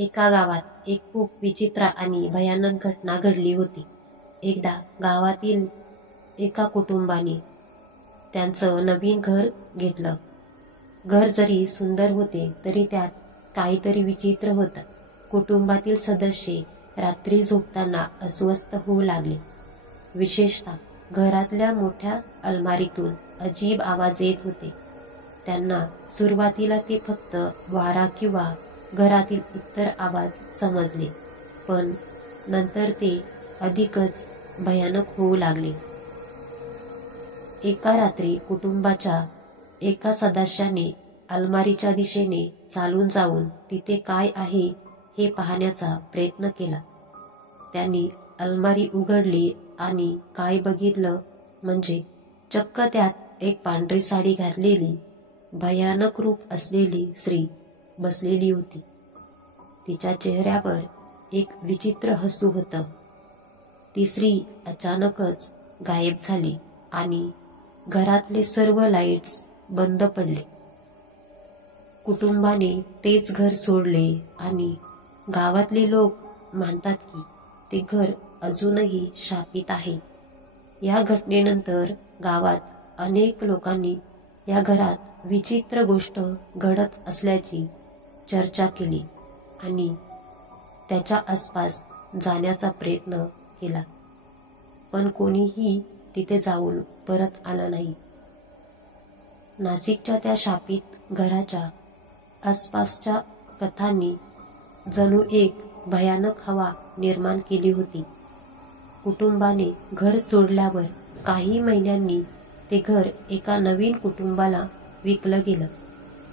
एका गावात एक खूप विचित्र आणि भयानक घटना घडली होती. एकदा गावातील एका कुटुंबाने त्यांचं नवीन घर घेतलं. घर जरी सुंदर होते तरी त्यात काहीतरी विचित्र होतं. कुटुंबातील सदस्य रात्री झोपताना अस्वस्थ होऊ लागले. विशेषतः घरातल्या मोठ्या अलमारीतून अजीब आवाज येत होते. त्यांना सुरुवातीला ते फक्त वारा किंवा घरातील इतर आवाज समजले, पण नंतर ते अधिकच भयानक होऊ लागले. एका रात्री कुटुंबाच्या एका सदस्याने अलमारीच्या दिशेने चालून जाऊन तिथे काय आहे हे पाहण्याचा प्रयत्न केला. त्यांनी अलमारी उघडली आणि काय बघितलं म्हणजे चक्क त्यात एक पांढरी साडी घातलेली भयानक रूप असलेली स्त्री बसलेली होती. तिच्या चेहऱ्यावर एक विचित्र हसू होतं. ती स्त्री अचानकच गायब झाली आणि घरातले सर्व लाईट्स बंद पडले. कुटुंबाने तेच घर सोडले आणि गावातले लोक मानतात की ते घर अजूनही शापित आहे. या घटनेनंतर गावात अनेक लोकांनी या घरात विचित्र गोष्ट घडत असल्याची चर्चा केली आणि त्याच्या आसपास जाण्याचा प्रयत्न केला, पण कोणीही तिथे जाऊन परत आलं नाही. नाशिकच्या त्या शापित घराच्या आसपासच्या कथांनी जणू एक भयानक हवा निर्माण केली होती. कुटुंबाने घर सोडल्यावर काही महिन्यांनी ते घर एका नवीन कुटुंबाला विकलं गेलं.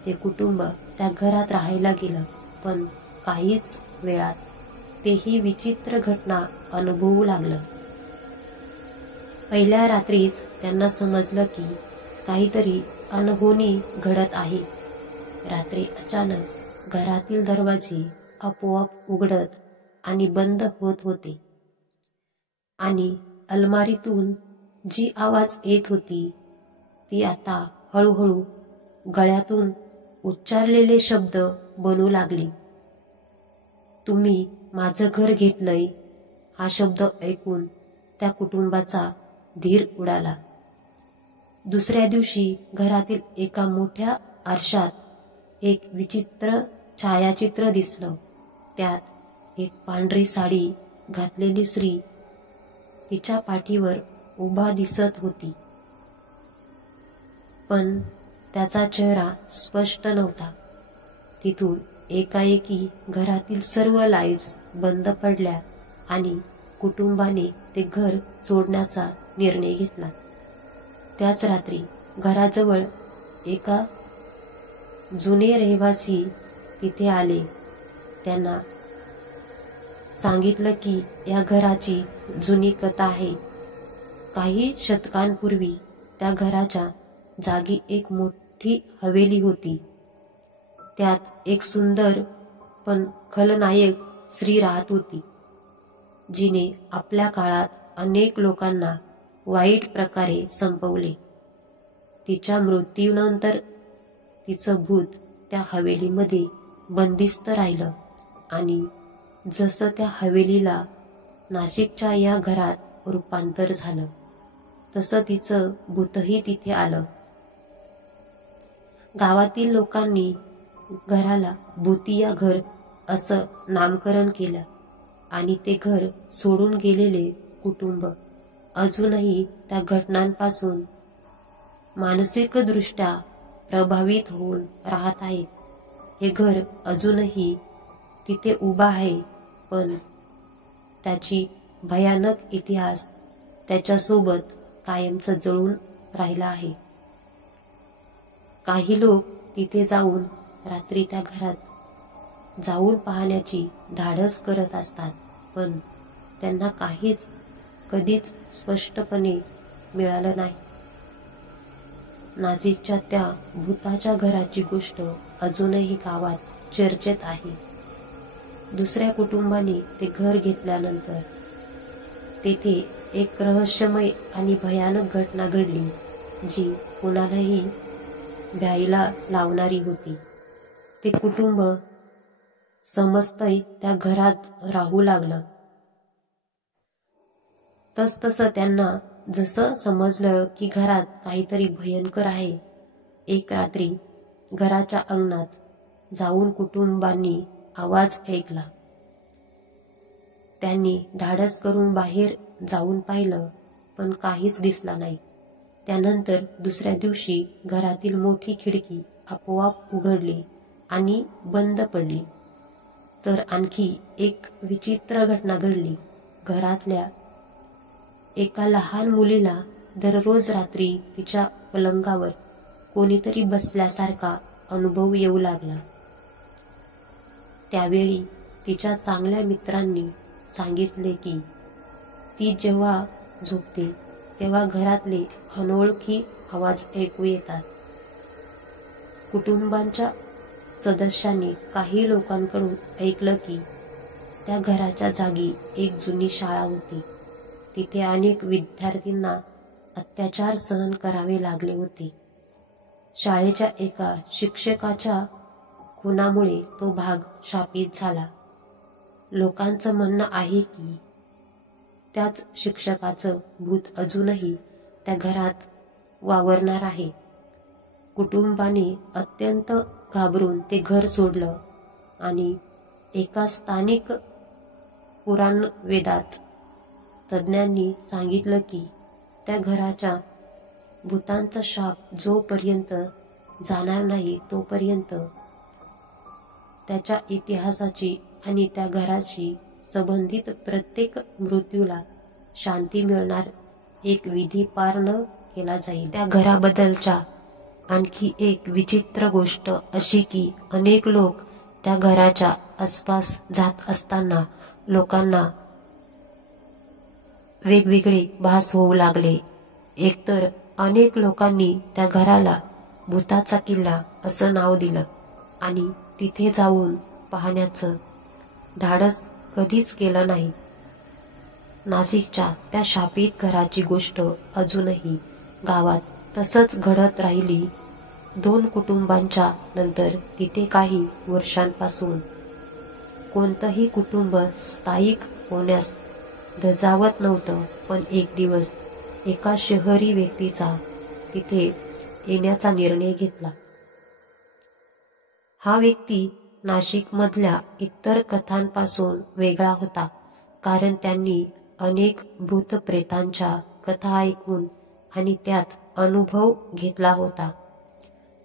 ते कुटुंब त्या घरात राहायला गेलं, पण काहीच वेळात तेही विचित्र घटना अनुभवू लागलं. पहिल्या रात्रीच त्यांना समजलं की काहीतरी अनहोनी घडत आहे. रात्री अचानक घरातील दरवाजे आपोआप उघडत आणि बंद होत होते आणि अलमारीतून जी आवाज येत होती ती आता हळूहळू गळ्यातून उच्चारलेले शब्द बनू लागले. तुम्ही माझं घर घेतलंय. हा शब्द ऐकून त्या कुटुंबाचा धीर उडाला. दुसऱ्या दिवशी घरातील एका मोठ्या आरशात एक विचित्र छायाचित्र दिसलं. त्यात एक पांढरी साडी घातलेली स्त्री तिच्या पाठीवर उभा दिसत होती, पण त्याचा चेहरा स्पष्ट नव्हता. तिथून एकाएकी घरातील सर्व लाईट्स बंद पडल्या आणि कुटुंबाने ते घर सोडण्याचा निर्णय घेतला. त्याच रात्री घराजवळ एका जुने रहिवासी तिथे आले. त्यांना सांगितलं की या घराची जुनी कथा आहे. काही शतकांपूर्वी त्या घराच्या जागी एक मोठी हवेली होती. त्यात एक सुंदर पण खलनायक स्त्री राहत होती, जिने आपल्या काळात अनेक लोकांना वाईट प्रकारे संपवले. तिच्या मृत्यूनंतर तिचं भूत त्या हवेलीमध्ये बंदिस्त राहिलं आणि जसं त्या हवेलीला नाशिकच्या या घरात रूपांतर झालं तसं तिचं भूतही तिथे आलं. गावातील लोकांनी घराला भूतिया घर असं नामकरण केलं आणि ते घर सोडून गेलेले कुटुंब अजूनही त्या घटनांपासून मानसिकदृष्ट्या प्रभावित होऊन राहत आहेत. हे घर अजूनही तिथे उभा आहे, पण त्याची भयानक इतिहास त्याच्यासोबत कायमचा जळून राहिला आहे. काही लोक तिथे जाऊन रात्री त्या घरात जाऊन पाहण्याची धाडस करत असतात, पण त्यांना काहीच कधीच स्पष्टपणे मिळालं नाही. नाशिकच्या त्या भूताच्या घराची गोष्ट अजूनही गावात चर्चेत आहे. दुसऱ्या कुटुंबाने ते घर घेतल्यानंतर तेथे एक रहस्यमय आणि भयानक घटना घडली, जी कोणालाही भ्यायला लावणारी होती. ते कुटुंब समजतंय त्या घरात राहू लागलं. तसतसं त्यांना जसं समजलं की घरात काहीतरी भयंकर आहे. एक रात्री घराच्या अंगणात जाऊन कुटुंबांनी आवाज ऐकला. त्यांनी धाडस करून बाहेर जाऊन पाहिलं, पण काहीच दिसलं नाही. त्यानंतर दुसऱ्या दिवशी घरातील मोठी खिडकी आपोआप उघडली आणि बंद पडली. तर आणखी एक विचित्र घटना घडली. घरातल्या एका लहान मुलीला दररोज रात्री तिच्या पलंगावर कोणीतरी बसल्यासारखा अनुभव येऊ लागला. त्यावेळी तिच्या चांगल्या मित्रांनी सांगितले की ती जेव्हा झोपते तेव्हा घरातले अनोळखी आवाज ऐकू येतात. कुटुंबांच्या सदस्यांनी काही लोकांकडून ऐकलं की त्या घराच्या जागी एक जुनी शाळा होती. तिथे अनेक विद्यार्थ्यांना अत्याचार सहन करावे लागले होते. शाळेच्या एका शिक्षकाच्या खुनामुळे तो भाग शापित झाला. लोकांचं म्हणणं आहे की त्याच शिक्षकाचं भूत अजूनही त्या घरात वावरणार आहे. कुटुंबाने अत्यंत घाबरून ते घर सोडलं आणि एका स्थानिक पुराणवेदात तज्ज्ञांनी सांगितलं की त्या घराच्या भूतांचा शाप जोपर्यंत जाणार नाही तोपर्यंत त्याच्या इतिहासाची आणि त्या घराशी संबंधित प्रत्येक मृत्यूला शांती मिळणार एक विधी पार न केला जाईल. त्या घराबद्दलच्या आणखी एक विचित्र गोष्ट अशी की अनेक लोक त्या घराच्या आसपास जात असताना लोकांना वेगवेगळे भास होऊ लागले. एकतर अनेक लोकांनी त्या घराला भूताचा किल्ला असं नाव दिलं आणि तिथे जाऊन पाहण्याचं धाडस कधीच केलं नाही. नाशिकच्या त्या शापित घराची गोष्ट अजूनही गावात तसंच घडत राहिली. 2 कुटुंबांच्या नंतर तिथे काही वर्षांपासून कोणतंही कुटुंब स्थायिक होण्यास धजावत नव्हतं. पण एक दिवस एका शहरी व्यक्तीचा तिथे येण्याचा निर्णय घेतला. हा व्यक्ती नाशिकमधल्या इतर कथांपासून वेगळा होता, कारण त्यांनी अनेक भूतप्रेतांच्या कथा ऐकून आणि त्यात अनुभव घेतला होता.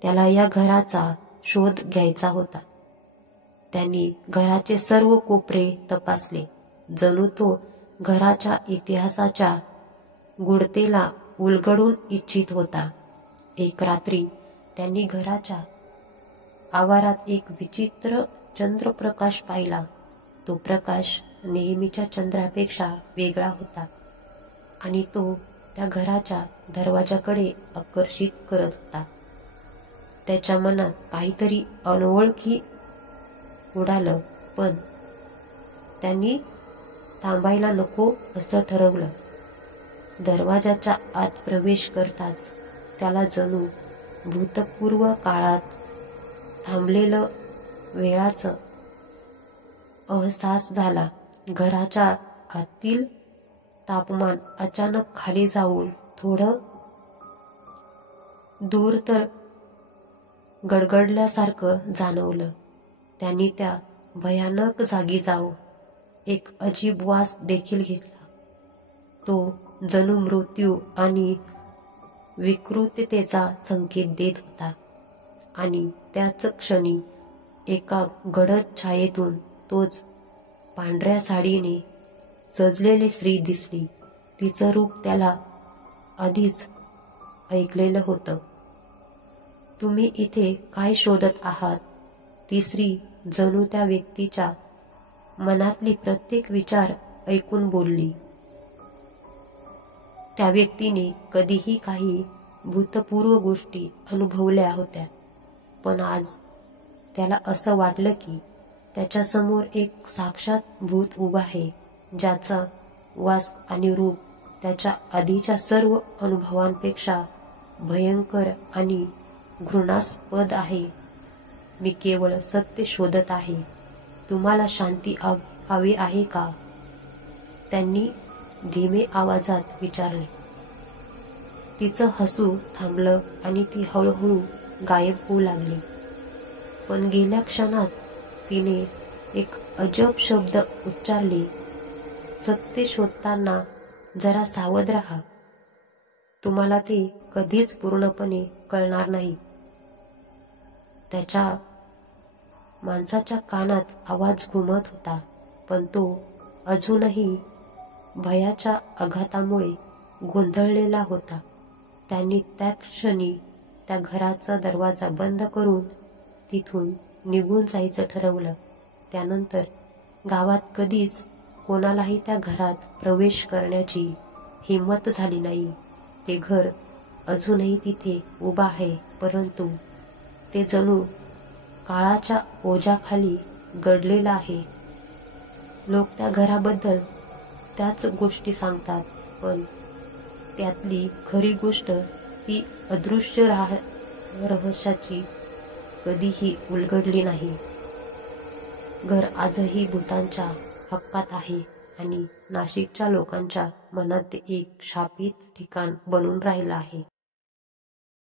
त्याला या घराचा शोध घ्यायचा होता. त्यांनी घराचे सर्व कोपरे तपासले, जणू तो घराच्या इतिहासाच्या गुढतेला उलगडून इच्छित होता. एक रात्री त्यांनी घराच्या आवारात एक विचित्र चंद्रप्रकाश पाहिला. तो प्रकाश नेहमीच्या चंद्रापेक्षा वेगळा होता आणि तो त्या घराच्या दरवाजाकडे आकर्षित करत होता. त्याच्या मनात काहीतरी अनोळखी उडालं, पण त्यांनी थांबायला नको असं ठरवलं. दरवाजाच्या आत प्रवेश करताच त्याला जणू भूतपूर्व काळात थांबलेलं वेळाचं अहसास झाला. घराच्या आतील तापमान अचानक खाली जाऊन थोडं दूर तर गडगडल्यासारखं जाणवलं. त्यांनी त्या भयानक जागी जाऊन एक अजीब वास देखील घेतला. तो जणू मृत्यू आणि विकृततेचा संकेत देत होता. आणि त्याच क्षणी एका गडद छायेतून तोच पांढऱ्या साडीने सजलेली स्त्री दिसली. तिचं रूप त्याला आधीच ऐकलेलं होतं. तुम्ही इथे काय शोधत आहात? ती स्त्री जणू त्या व्यक्तीच्या मनातली प्रत्येक विचार ऐकून बोलली. त्या व्यक्तीने कधीही काही भूतपूर्व गोष्टी अनुभवल्या होत्या, पण आज त्याला असं वाटलं की त्याच्यासमोर एक साक्षात भूत उभं आहे, ज्याचा वास आणि रूप त्याच्या आधीच्या सर्व अनुभवांपेक्षा भयंकर आणि घृणास्पद आहे. मी केवळ सत्य शोधत आहे, तुम्हाला शांती हवी आहे का? त्यांनी धीमे आवाजात विचारले. तिचं हसू थांबलं आणि ती हळूहळू गायब होऊ लागली. पण गेल्या क्षणात तिने एक अजब शब्द उच्चारले, सत्य शोधताना जरा सावध राहा. तुम्हाला ते कधीच पूर्णपणे कळणार नाही. त्याच्या माणसाच्या कानात आवाज घुमत होता, पण तो अजूनही भयाच्या आघातामुळे गोंधळलेला होता. त्यांनी त्या क्षणी त्या घराचा दरवाजा बंद करून तिथून निघून जायचं ठरवलं. त्यानंतर गावात कधीच कोणालाही त्या घरात प्रवेश करण्याची हिंमत झाली नाही. ते घर अजूनही तिथे उभं आहे, परंतु ते जणू काळाच्या ओझ्याखाली गडलेलं आहे. लोक त्या घराबद्दल त्याच गोष्टी सांगतात, पण त्यातली खरी गोष्ट ती अदृश्य रहस्याची कधीही उलगडली नाही. घर आजही भूतांच्या हक्कात आहे आणि नाशिकच्या लोकांच्या मनात ते एक शापित ठिकाण बनून राहिलं आहे.